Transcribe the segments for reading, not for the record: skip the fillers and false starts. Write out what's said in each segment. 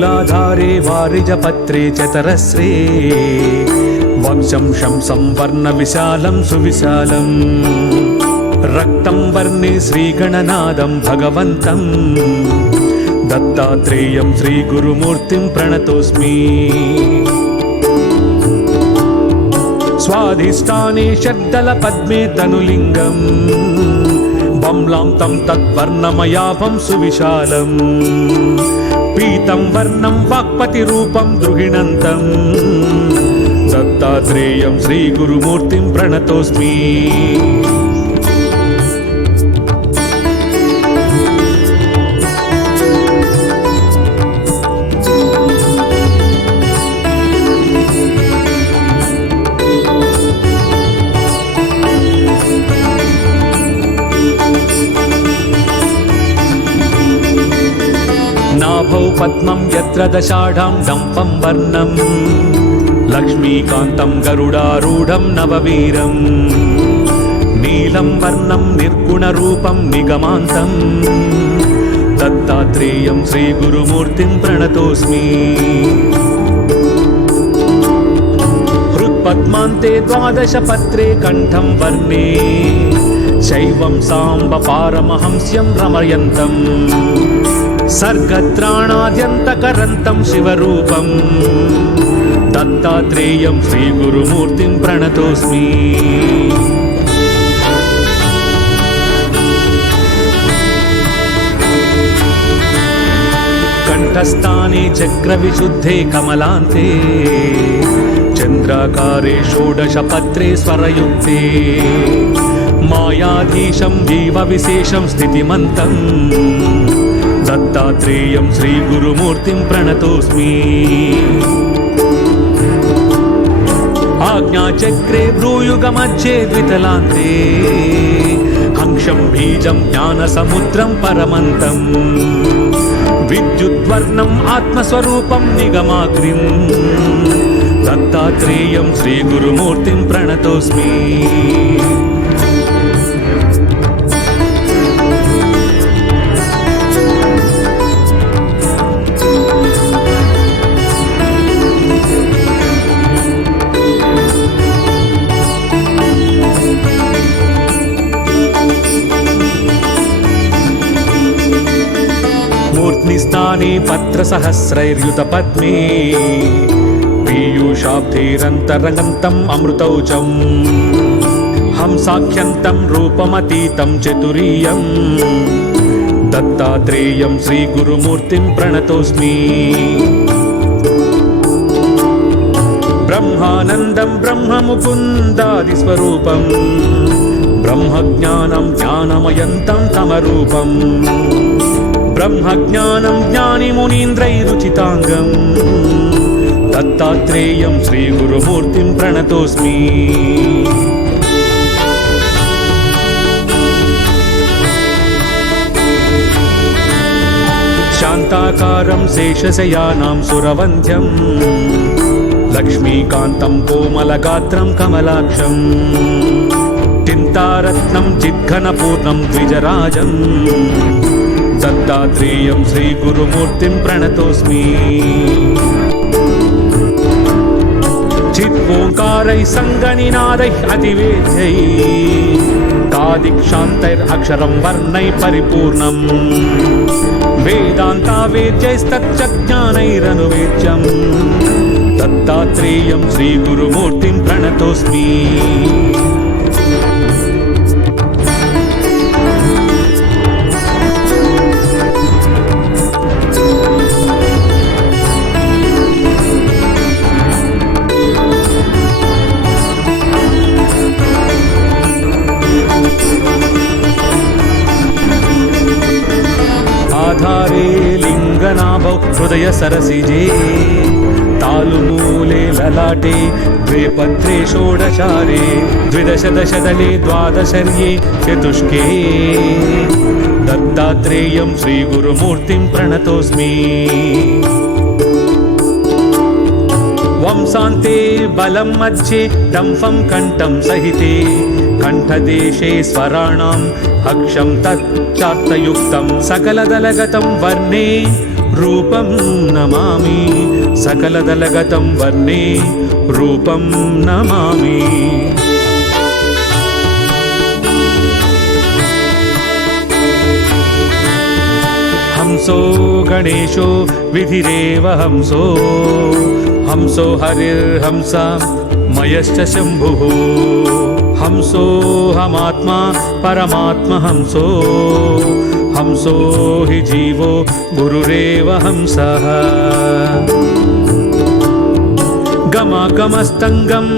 मूलाधारे वारिजपत्रे चतरस्रे वंशं शंसं वर्णविशालं सुविशालम् रक्तं वर्णे श्रीगणनादं भगवन्तं दत्तात्रेयं श्रीगुरुमूर्तिं प्रणतोऽस्मि स्वाधिष्ठाने षड्दलपद्मे तनुलिङ्गम् बम्लां तं तद्वर्णमयाभं सुविशालम् पीतं वर्णं वाक्पतिरूपं द्रुहिणन्तं दत्तात्रेयं श्रीगुरुमूर्तिं प्रणतोऽस्मि नाभौ पद्मं यत्र दशाढं डम्फं वर्णं लक्ष्मीकान्तं गरुडारूढं नववीरं नीलं वर्णं निर्गुणरूपं निगमान्तं दत्तात्रेयं श्रीगुरुमूर्तिं प्रणतोऽस्मि हृत्पद्मान्ते द्वादशपत्रे कण्ठं वर्णे शैवं साम्ब पारमहंस्यं रमयन्तम् सर्गत्राणाद्यन्तकरन्तं शिवरूपं दत्तात्रेयं श्रीगुरुमूर्तिं प्रणतोऽस्मि कण्ठस्थाने चक्रविशुद्धे कमलान्ते चन्द्राकारे षोडशपत्रे स्वरयुक्ते मायाधीशं जीवविशेषं स्थितिमन्तं दत्तात्रेयं श्रीगुरुमूर्तिं प्रणतोऽस्मि आज्ञाचक्रे भ्रूयुगमध्ये द्वितलान्ते हंसं बीजं ज्ञानसमुद्रं परमन्तं विद्युद्वर्णम् आत्मस्वरूपं निगमाग्निं दत्तात्रेयं श्रीगुरुमूर्तिं प्रणतोऽस्मि मूर्ध्निस्थाने पत्रसहस्रैर्युतपद्मे पीयूषाब्धैरन्तरङ्गन्तम् अमृतौचं हंसाख्यन्तं रूपमतीतं चतुरीयं दत्तात्रेयं श्रीगुरुमूर्तिं प्रणतोऽस्मि ब्रह्मानन्दं ब्रह्ममुकुन्दादिस्वरूपं ब्रह्मज्ञानं ज्ञानमयन्तं तमरूपम् ब्रह्मज्ञानं ज्ञानिमुनीन्द्रैरुचिताङ्गं दत्तात्रेयं श्रीगुरुमूर्तिं प्रणतोऽस्मि शान्ताकारं शेषशयानां सुरवन्ध्यं लक्ष्मीकान्तं कोमलगात्रं कमलाक्षं चिन्तारत्नं चिद्घनपूर्णं द्विजराजं दत्तात्रेयं श्रीगुरुमूर्तिं प्रणतोऽस्मि चिद्ओङ्कारैः सङ्गनिनादैः अतिवेद्यैः कादिक्षान्तैरक्षरं वर्णैः परिपूर्णम् वेदान्तावेद्यैस्तच्चज्ञानैरनुवेद्यं दत्तात्रेयं श्रीगुरुमूर्तिं प्रणतोऽस्मि आधारे लिङ्गनाभौ हृदय सरसिजे तालुमूले ललाटे द्वे पत्रे षोडशारे द्विदशदशदले द्वादशर्ये चतुष्के दत्तात्रेयं श्रीगुरुमूर्तिं प्रणतोऽस्मि वंशान्ते बलं मध्ये डम्फं कण्ठं सहिते कंठदेशे स्वराणाम् अक्षं तच्चार्थयुक्तं सकलदलगतं वर्णे रूपं नमामि सकलदलगतं वर्णे रूपं नमामि हंसो गणेशो विधिरेव हंसो हंसो हरिर्हंसा मयश्च शम्भुः हंसोऽहमात्मा परमात्मा हंसो हंसो हि जीवो गुरुरेव हंसः गमागमस्तङ्गम्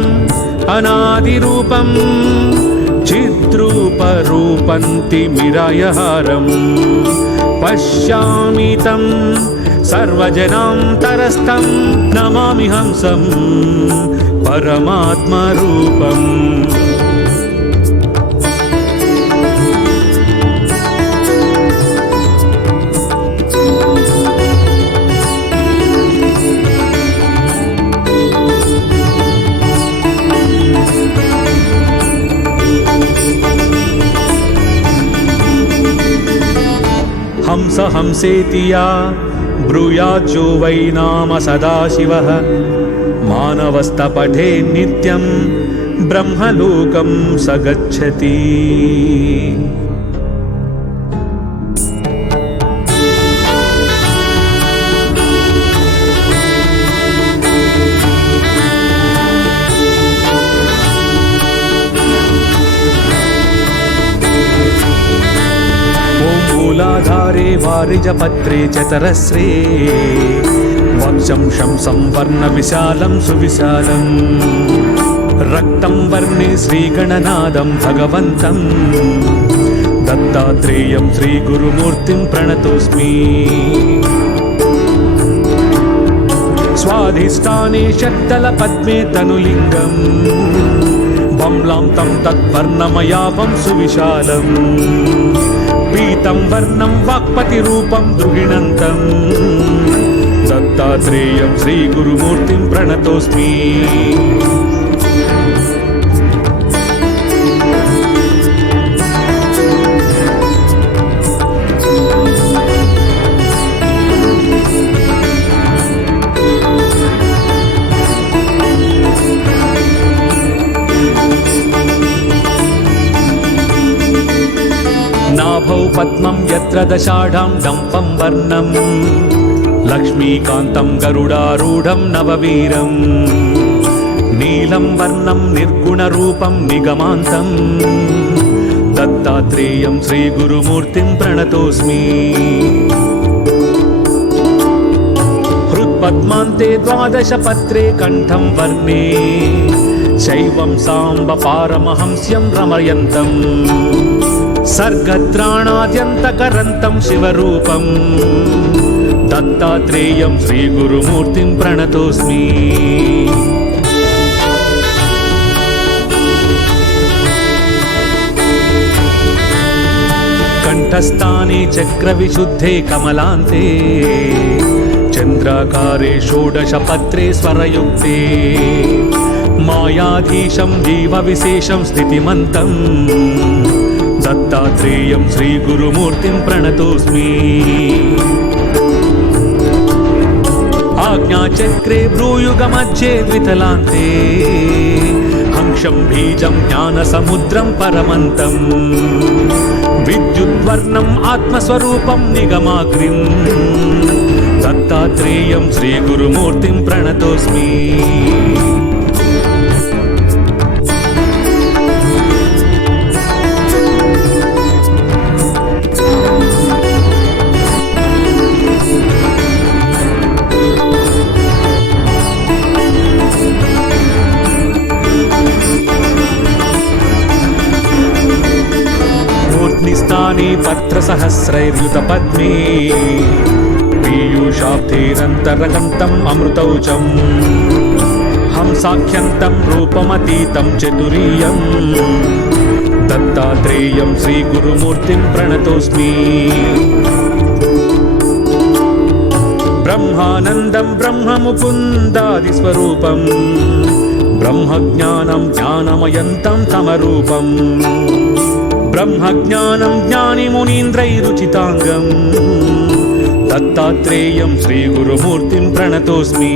अनादिरूपं चिद्रूपरूपन्ति मिरायहारम् पश्यामि तं सर्वजनान्तरस्थं नमामि हंसं परमात्मरूपम् हंस हंसेति या ब्रूयाज्जो वै नाम सदाशिवः मानवस्तपठे नित्यं ब्रह्मलोकं स गच्छति मूलाधारे वारिजपत्रे चतरस्रे वक्षं शंसं वर्णविशालं सुविशालं रक्तं वर्णे श्रीगणनादं भगवन्तं दत्तात्रेयं श्रीगुरुमूर्तिं प्रणतोऽस्मि स्वाधिष्ठाने षट्दलपद्मे तनुलिङ्गं बम्लां तं तद्वर्णमयावं सुविशालम् पीतं वर्णं वाक्पतिरूपं द्रुहिणन्तं दत्तात्रेयं श्रीगुरुमूर्तिं प्रणतोऽस्मि नाभौ पद्मं यत्र दशाढं डम्पं वर्णं लक्ष्मीकान्तं गरुडारूढं नववीरं नीलं वर्णं निर्गुणरूपं निगमान्तं दत्तात्रेयं श्रीगुरुमूर्तिं प्रणतोऽस्मि हृत्पद्मान्ते द्वादशपत्रे कण्ठं वर्णे शैवं साम्ब पारमहंस्यं रमयन्तम् सर्गत्राणाद्यन्तकरन्तं शिवरूपं दत्तात्रेयं श्रीगुरुमूर्तिं प्रणतोऽस्मि कण्ठस्थाने चक्रविशुद्धे कमलान्ते चन्द्राकारे षोडशपत्रे स्वरयुक्ते मायाधीशं जीवविशेषं स्थितिमन्तम् दत्तात्रेयं श्रीगुरुमूर्तिं प्रणतोऽस्मि आज्ञाचक्रे भ्रूयुगमध्ये द्वितलान्ते हंसं बीजं ज्ञानसमुद्रं परमन्तं विद्युद्वर्णम् आत्मस्वरूपं निगमाग्रिं दत्तात्रेयं श्रीगुरुमूर्तिं प्रणतोऽस्मि मूर्ध्निस्थाने पत्रसहस्रैर्युतपद्मे पीयूषाब्धेरन्तरगन्तम् अमृतौचं हंसाख्यन्तं रूपमतीतं चतुरीयं दत्तात्रेयं श्रीगुरुमूर्तिं प्रणतोऽस्मि ब्रह्मानन्दं ब्रह्ममुकुन्दादिस्वरूपं ब्रह्मज्ञानं ज्ञानमयन्तं तमरूपं ब्रह्मज्ञानं ज्ञानिमुनीन्द्रैरुचिताङ्गं दत्तात्रेयं श्रीगुरुमूर्तिं प्रणतोऽस्मि।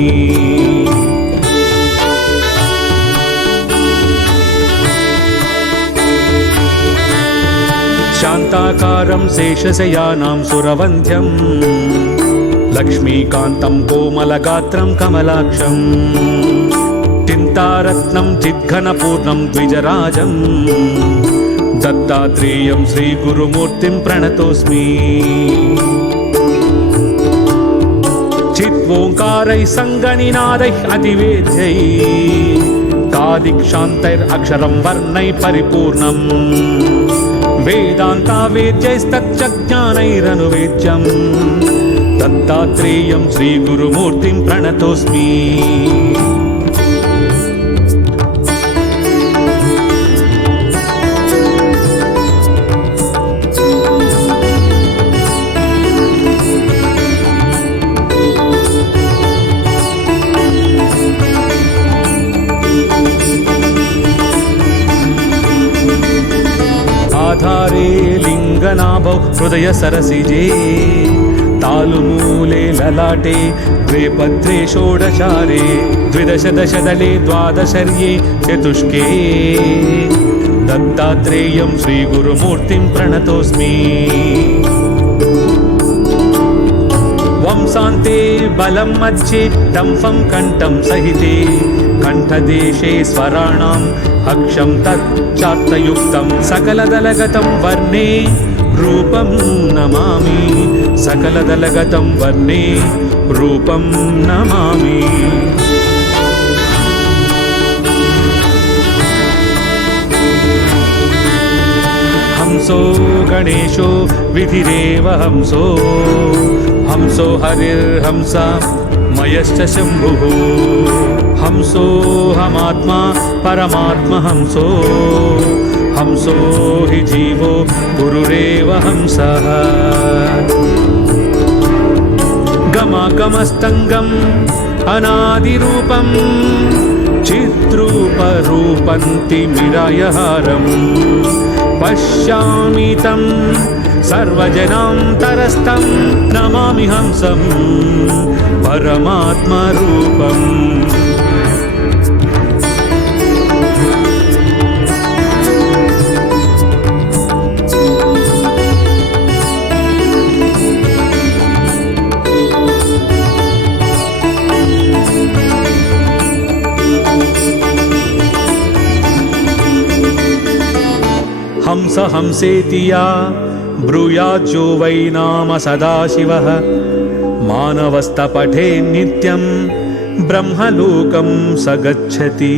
शान्ताकारं शेषशयानां सुरवन्ध्यं लक्ष्मीकान्तं कोमलगात्रं कमलाक्षं चिन्तारत्नं चिद्घनपूर्णं द्विजराजं दत्तात्रेयं श्रीगुरुमूर्तिं प्रणतोऽस्मि। चिद्ओङ्कारैः सङ्गनिनादैः अतिवेद्यैः कादिक्षान्तैरक्षरं वर्णैः परिपूर्णम् वेदान्तावेद्यैस्तच्चज्ञानैरनुवेद्यं दत्तात्रेयं श्रीगुरुमूर्तिं प्रणतोऽस्मि। आधारे लिङ्गनाभौ हृदय सरसिजे तालुमूले ललाटे द्वे पत्रे षोडशारे द्विदश दशदले द्वादशर्ये चतुष्के दत्तात्रेयं श्रीगुरुमूर्तिं प्रणतोऽस्मि। वंसान्ते बलं मध्ये डम्फं कण्ठं सहिते कण्ठदेशे स्वराणाम् अक्षं तच्चार्तयुक्तं सकलदलगतं वर्णे रूपं नमामि सकलदलगतं वर्णे रूपं नमामि। हंसो गणेशो विधिरेव हंसो हंसो हरिर्हंसा मयश्च शम्भुः हंसोऽहमात्मा परमात्मा हंसो हंसो हि जीवो गुरुरेव हंसः। गमागमस्तङ्गम् अनादिरूपं चिद्रूपरूपन्तिमिरायहारम् पश्यामि तं सर्वजनान्तरस्थं नमामि हंसं परमात्मरूपम्। हंस हंसेति या ब्रूयाज्जो वै नाम सदाशिवः मानवस्तपठे नित्यं ब्रह्मलोकं स गच्छति।